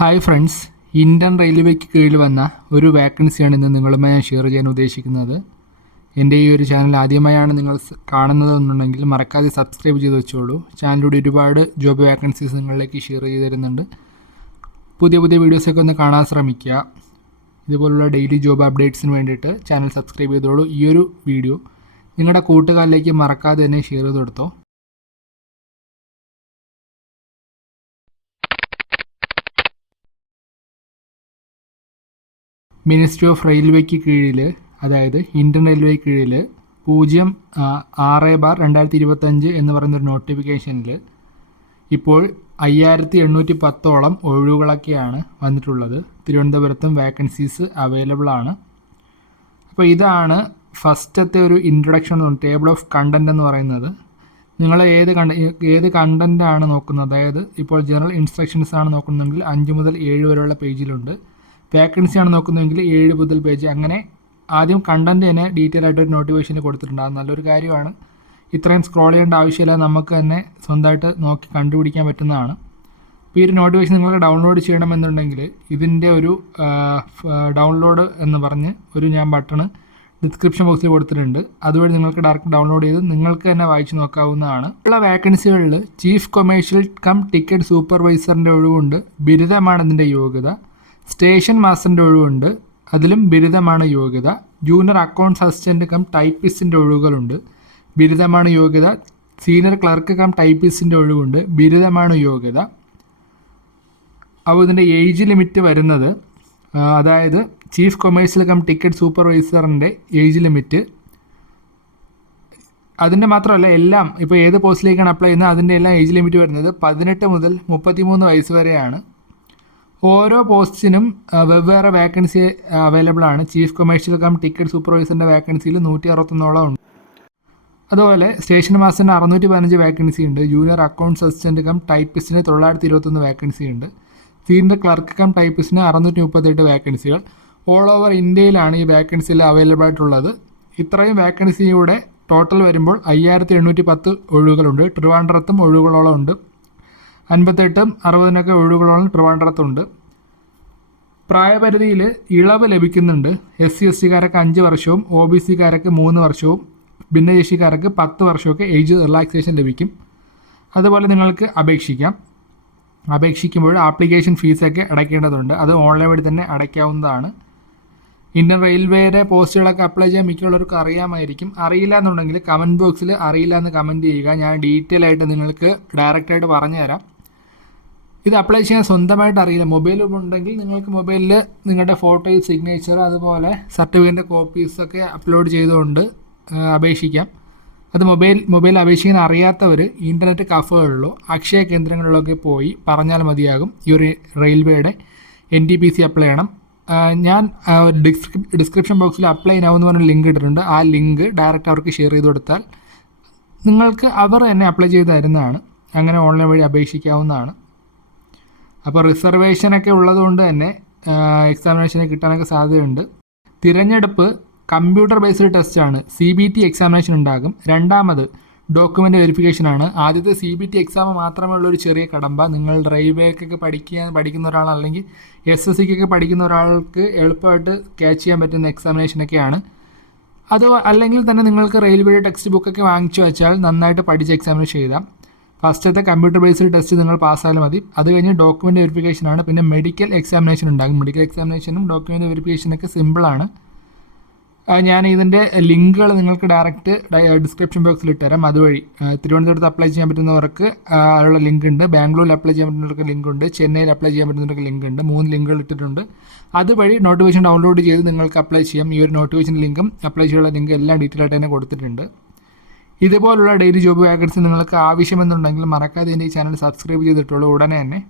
Hi friends Indian റെയിൽവേക്ക് കീഴിൽ വന്ന ഒരു വാക്കൻസിയാണ് ഇന്ന് നിങ്ങളുമായി ഞാൻ ഷെയർ ചെയ്യാൻ ഉദ്ദേശിക്കുന്നത്. എന്റെ ഈ ഒരു ചാനൽ ആദ്യമായാണ് നിങ്ങൾ കാണുന്നതെന്നുണ്ടെങ്കിൽ മറക്കാതെ സബ്സ്ക്രൈബ് ചെയ്ത് വെച്ചോളൂ. ചാനലിലൂടെ ഒരുപാട് ജോബ് വാക്കൻസീസ് നിങ്ങളിലേക്ക് ഷെയർ ചെയ്ത് തരുന്നുണ്ട്. പുതിയ പുതിയ വീഡിയോസൊക്കെ ഒന്ന് കാണാൻ ശ്രമിക്കുക. ഇതുപോലുള്ള ഡെയിലി ജോബ് അപ്ഡേറ്റ്സിന് വേണ്ടിയിട്ട് ചാനൽ സബ്സ്ക്രൈബ് ചെയ്തോളൂ. ഈ ഒരു വീഡിയോ നിങ്ങളുടെ കൂട്ടുകാരിലേക്ക് മറക്കാതെ തന്നെ ഷെയർ ചെയ്ത് കൊടുത്തോ. മിനിസ്ട്രി ഓഫ് റെയിൽവേക്ക് കീഴിൽ അതായത് ഇന്ത്യൻ റെയിൽവേ കീഴിൽ പൂജ്യം ആറ് ബാർ രണ്ടായിരത്തി ഇരുപത്തഞ്ച് എന്ന് പറയുന്നൊരു നോട്ടിഫിക്കേഷനിൽ ഇപ്പോൾ അയ്യായിരത്തി എണ്ണൂറ്റി പത്തോളം ഒഴിവുകളൊക്കെയാണ് വന്നിട്ടുള്ളത്. തിരുവനന്തപുരത്തും വേക്കൻസീസ് അവൈലബിൾ ആണ്. അപ്പോൾ ഇതാണ് ഫസ്റ്റത്തെ ഒരു ഇൻട്രൊഡക്ഷൻ ടേബിൾ ഓഫ് കണ്ടന്റ് എന്ന് പറയുന്നത്. നിങ്ങൾ ഏത് കണ്ട ഏത് ആണ് നോക്കുന്നത്? അതായത് ഇപ്പോൾ ജനറൽ ഇൻസ്ട്രക്ഷൻസ് ആണ് നോക്കുന്നതെങ്കിൽ അഞ്ച് മുതൽ ഏഴ് വരെയുള്ള പേജിലുണ്ട് വേക്കൻസി ആണ് നോക്കുന്നതെങ്കിൽ ഏഴ് മുതൽ പേജ്. അങ്ങനെ ആദ്യം കണ്ടന്റ് തന്നെ ഡീറ്റെയിൽ ആയിട്ട് ഒരു നോട്ടിഫിക്കേഷൻ കൊടുത്തിട്ടുണ്ട്. അത് നല്ലൊരു കാര്യമാണ്. ഇത്രയും സ്ക്രോൾ ചെയ്യേണ്ട ആവശ്യമില്ല. നമുക്ക് തന്നെ സ്വന്തമായിട്ട് നോക്കി കണ്ടുപിടിക്കാൻ പറ്റുന്നതാണ്. അപ്പോൾ ഈ ഒരു നോട്ടിഫിക്കേഷൻ നിങ്ങൾക്ക് ഡൗൺലോഡ് ചെയ്യണമെന്നുണ്ടെങ്കിൽ ഇതിന്റെ ഒരു ഡൗൺലോഡ് എന്ന് പറഞ്ഞ് ഒരു ഞാൻ ബട്ടണ് ഡിസ്ക്രിപ്ഷൻ ബോക്സിൽ കൊടുത്തിട്ടുണ്ട്. അതുവഴി നിങ്ങൾക്ക് ഡയറക്റ്റ് ഡൗൺലോഡ് ചെയ്ത് നിങ്ങൾക്ക് തന്നെ വായിച്ച് നോക്കാവുന്നതാണ്. ഉള്ള വാക്കൻസികളിൽ ചീഫ് കൊമേഴ്ഷ്യൽ കം ടിക്കറ്റ് സൂപ്പർവൈസറിന്റെ ഒഴിവുണ്ട്. ബിരുദമാണ് ഇതിന്റെ യോഗ്യത. സ്റ്റേഷൻ മാസ്റ്ററിന്റെ ഒഴിവുണ്ട്. അതിലും ബിരുദമാണ് യോഗ്യത. ജൂനിയർ അക്കൗണ്ട്സ് അസിസ്റ്റന്റ് കം ടൈപ്പിസ്റ്റിന്റെ ഒഴിവുകളുണ്ട്. ബിരുദമാണ് യോഗ്യത. സീനിയർ ക്ലർക്ക് കം ടൈപ്പിസ്റ്റിന്റെ ഒഴിവുണ്ട്. ബിരുദമാണ് യോഗ്യത. അപ്പോൾ ഇതിന്റെ ഏജ് ലിമിറ്റ് വരുന്നത് അതായത് ചീഫ് കൊമേഴ്സ്യൽ കം ടിക്കറ്റ് സൂപ്പർവൈസറിന്റെ ഏജ് ലിമിറ്റ്. അതിന്റെ മാത്രമല്ല എല്ലാം ഇപ്പോൾ ഏത് പോസ്റ്റിലേക്കാണ് അപ്ലൈ ചെയ്യുന്നത് അതിന്റെ എല്ലാം ഏജ് ലിമിറ്റ് വരുന്നത് പതിനെട്ട് മുതൽ മുപ്പത്തിമൂന്ന് വയസ്സ് വരെയാണ്. ഓരോ പോസ്റ്റിനും വെവ്വേറെ വേക്കൻസി അവൈലബിൾ ആണ്. ചീഫ് കൊമേഴ്ഷ്യൽ കം ടിക്കറ്റ് സൂപ്പർവൈസറിന്റെ വേക്കൻസിയിൽ നൂറ്റി അറുപത്തൊന്നോളം ഉണ്ട്. അതുപോലെ സ്റ്റേഷൻ മാസ്റ്ററിന് അറുന്നൂറ്റി പതിനഞ്ച് വേക്കൻസി ഉണ്ട്. ജൂനിയർ അക്കൗണ്ട്സ് അസിസ്റ്റന്റ് കം ടൈപ്പിസ്റ്റിന് തൊള്ളായിരത്തി ഇരുപത്തൊന്ന് വേക്കൻസി ഉണ്ട്. സീനിയർ ക്ലർക്ക് കം ടൈപ്പിസ്റ്റിന് അറുന്നൂറ്റി മുപ്പത്തെട്ട് വേക്കൻസികൾ ഓൾ ഓവർ ഇന്ത്യയിലാണ് ഈ വേക്കൻസിയിൽ അവൈലബിൾ ആയിട്ടുള്ളത്. ഇത്രയും വേക്കൻസിയുടെ ടോട്ടൽ വരുമ്പോൾ അയ്യായിരത്തി എണ്ണൂറ്റി പത്ത് ഒഴിവുകളുണ്ട്. ട്രിവാൻഡ്രത്തും ഒഴിവുകളോളം ഉണ്ട്. അൻപത്തെട്ടും അറുപതിനൊക്കെ ഒഴിവുകളോളം ട്രിവാൻഡ്രത്തുണ്ട്. പ്രായപരിധിയിൽ ഇളവ് ലഭിക്കുന്നുണ്ട്. എസ് സി എസ് സിക്കാരൊക്കെ അഞ്ച് വർഷവും ഒ ബി സിക്കാരൊക്കെ മൂന്ന് വർഷവും ഭിന്നശേഷിക്കാർക്ക് പത്ത് വർഷമൊക്കെ ഏജ് റിലാക്സേഷൻ ലഭിക്കും. അതുപോലെ നിങ്ങൾക്ക് അപേക്ഷിക്കാം. അപേക്ഷിക്കുമ്പോൾ ആപ്ലിക്കേഷൻ ഫീസൊക്കെ അടയ്ക്കേണ്ടതുണ്ട്. അത് ഓൺലൈൻ വഴി തന്നെ അടയ്ക്കാവുന്നതാണ്. ഇന്ത്യൻ റെയിൽവേയുടെ പോസ്റ്റുകളൊക്കെ അപ്ലൈ ചെയ്യാൻ മിക്കുള്ളവർക്ക് അറിയാമായിരിക്കും. അറിയില്ല എന്നുണ്ടെങ്കിൽ കമന്റ് ബോക്സിൽ അറിയില്ല എന്ന് കമന്റ് ചെയ്യുക. ഞാൻ ഡീറ്റെയിൽ ആയിട്ട് നിങ്ങൾക്ക് ഡയറക്റ്റായിട്ട് പറഞ്ഞുതരാം. ഇത് അപ്ലൈ ചെയ്യാൻ സ്വന്തമായിട്ട് അറിയില്ല. മൊബൈൽ ഉണ്ടെങ്കിൽ നിങ്ങൾക്ക് മൊബൈലിൽ നിങ്ങളുടെ ഫോട്ടോയും സിഗ്നേച്ചർ അതുപോലെ സർട്ടിഫിക്കറ്റിന്റെ കോപ്പീസൊക്കെ അപ്ലോഡ് ചെയ്തുകൊണ്ട് അപേക്ഷിക്കാം. അത് മൊബൈൽ മൊബൈൽ അപേക്ഷിക്കാൻ അറിയാത്തവർ ഇന്റർനെറ്റ് കഫകളിലോ അക്ഷയ കേന്ദ്രങ്ങളിലൊക്കെ പോയി പറഞ്ഞാൽ മതിയാകും. ഈ ഒരു റെയിൽവേയുടെ N T P C apply ചെയ്യണം. ഞാൻ ഡിസ്ക്രി ഡിസ്ക്രിപ്ഷൻ ബോക്സിൽ അപ്ലൈ ചെയ്യാവുന്ന പറഞ്ഞ ലിങ്ക് ഇട്ടിട്ടുണ്ട്. ആ ലിങ്ക് ഡയറക്റ്റ് അവർക്ക് ഷെയർ ചെയ്ത് കൊടുത്താൽ നിങ്ങൾക്ക് അവർ തന്നെ അപ്ലൈ ചെയ്ത് തരുന്നതാണ്. അങ്ങനെ ഓൺലൈൻ വഴി അപേക്ഷിക്കാവുന്നതാണ്. അപ്പോൾ റിസർവേഷനൊക്കെ ഉള്ളതുകൊണ്ട് തന്നെ എക്സാമിനേഷന് കിട്ടാനൊക്കെ സാധ്യതയുണ്ട്. തിരഞ്ഞെടുപ്പ് കമ്പ്യൂട്ടർ ബേസ്ഡ് ടെസ്റ്റാണ് സി ബി ടി എക്സാമിനേഷൻ ഉണ്ടാകും. രണ്ടാമത് ഡോക്യുമെന്റ് വെരിഫിക്കേഷനാണ് ആദ്യത്തെ സി ബി ടി എക്സാം മാത്രമേ ഉള്ളൊരു ചെറിയ കടമ്പ. നിങ്ങൾ റെയിൽവേക്കൊക്കെ പഠിക്കാൻ പഠിക്കുന്ന ഒരാൾ അല്ലെങ്കിൽ എസ് എസ് സിക്കൊക്കെ പഠിക്കുന്ന ഒരാൾക്ക് എളുപ്പമായിട്ട് ക്യാച്ച് ചെയ്യാൻ പറ്റുന്ന എക്സാമിനേഷനൊക്കെയാണ് അത് അല്ലെങ്കിൽ തന്നെ നിങ്ങൾക്ക് റെയിൽവേയുടെ ടെക്സ്റ്റ് ബുക്കൊക്കെ വാങ്ങിച്ചു വെച്ചാൽ നന്നായിട്ട് പഠിച്ച് എക്സാമിനേഷൻ എഴുതാം ഫസ്റ്റത്തെ കമ്പ്യൂട്ടർ ബേസ്ഡ് ടെസ്റ്റ് നിങ്ങൾ പാസ്സായാലും മതി. അത് കഴിഞ്ഞ് ഡോക്യുമെന്റ് വെരിഫിക്കേഷൻ ആണ്. പിന്നെ മെഡിക്കൽ എക്സാമിനേഷൻ ഉണ്ടാകും. മെഡിക്കൽ എക്സാമിനേഷനും ഡോക്യുമെന്റ് വെരിഫിക്കേഷനൊക്കെ സിമ്പിളാണ് ഞാൻ ഇതിന്റെ ലിങ്കുകൾ നിങ്ങൾക്ക് ഡയറക്റ്റ് ഡിസ്ക്രിപ്ഷൻ ബോക്സിൽ ഇട്ടുതരാം. അതുവഴി തിരുവനന്തപുരത്ത് അപ്ലൈ ചെയ്യാൻ പറ്റുന്നവർക്ക് ഉള്ള ലിങ്ക് ഉണ്ട്. ബാംഗ്ലൂരിൽ അപ്ലൈ ചെയ്യാൻ പറ്റുന്നവർക്ക് ലിങ്ക് ഉണ്ട്. ചെന്നൈയിൽ അപ്ലൈ ചെയ്യാൻ പറ്റുന്നവർക്ക് ലിങ്ക് ഉണ്ട്. മൂന്ന് ലിങ്കുകൾ ഇട്ടിട്ടുണ്ട്. അതുവഴി നോട്ടിഫിക്കേഷൻ ഡൗൺലോഡ് ചെയ്ത് നിങ്ങൾക്ക് അപ്ലൈ ചെയ്യാം. ഈ ഒരു നോട്ടിഫിക്കേഷൻ ലിങ്കും അപ്ലൈ ചെയ്യാനുള്ള ലിങ്ക് എല്ലാം ഡീറ്റെയിൽ ആയിട്ട് തന്നെ കൊടുത്തിട്ടുണ്ട്. ഇതുപോലുള്ള ഡെയിലി ജോബ് വാക്കൻസി നിങ്ങൾക്ക് ആവശ്യമെന്നുണ്ടെങ്കിൽ മറക്കാതെ എന്റെ ഈ ചാനൽ സബ്സ്ക്രൈബ് ചെയ്തിട്ടുള്ളൂ. ഉടനെ തന്നെ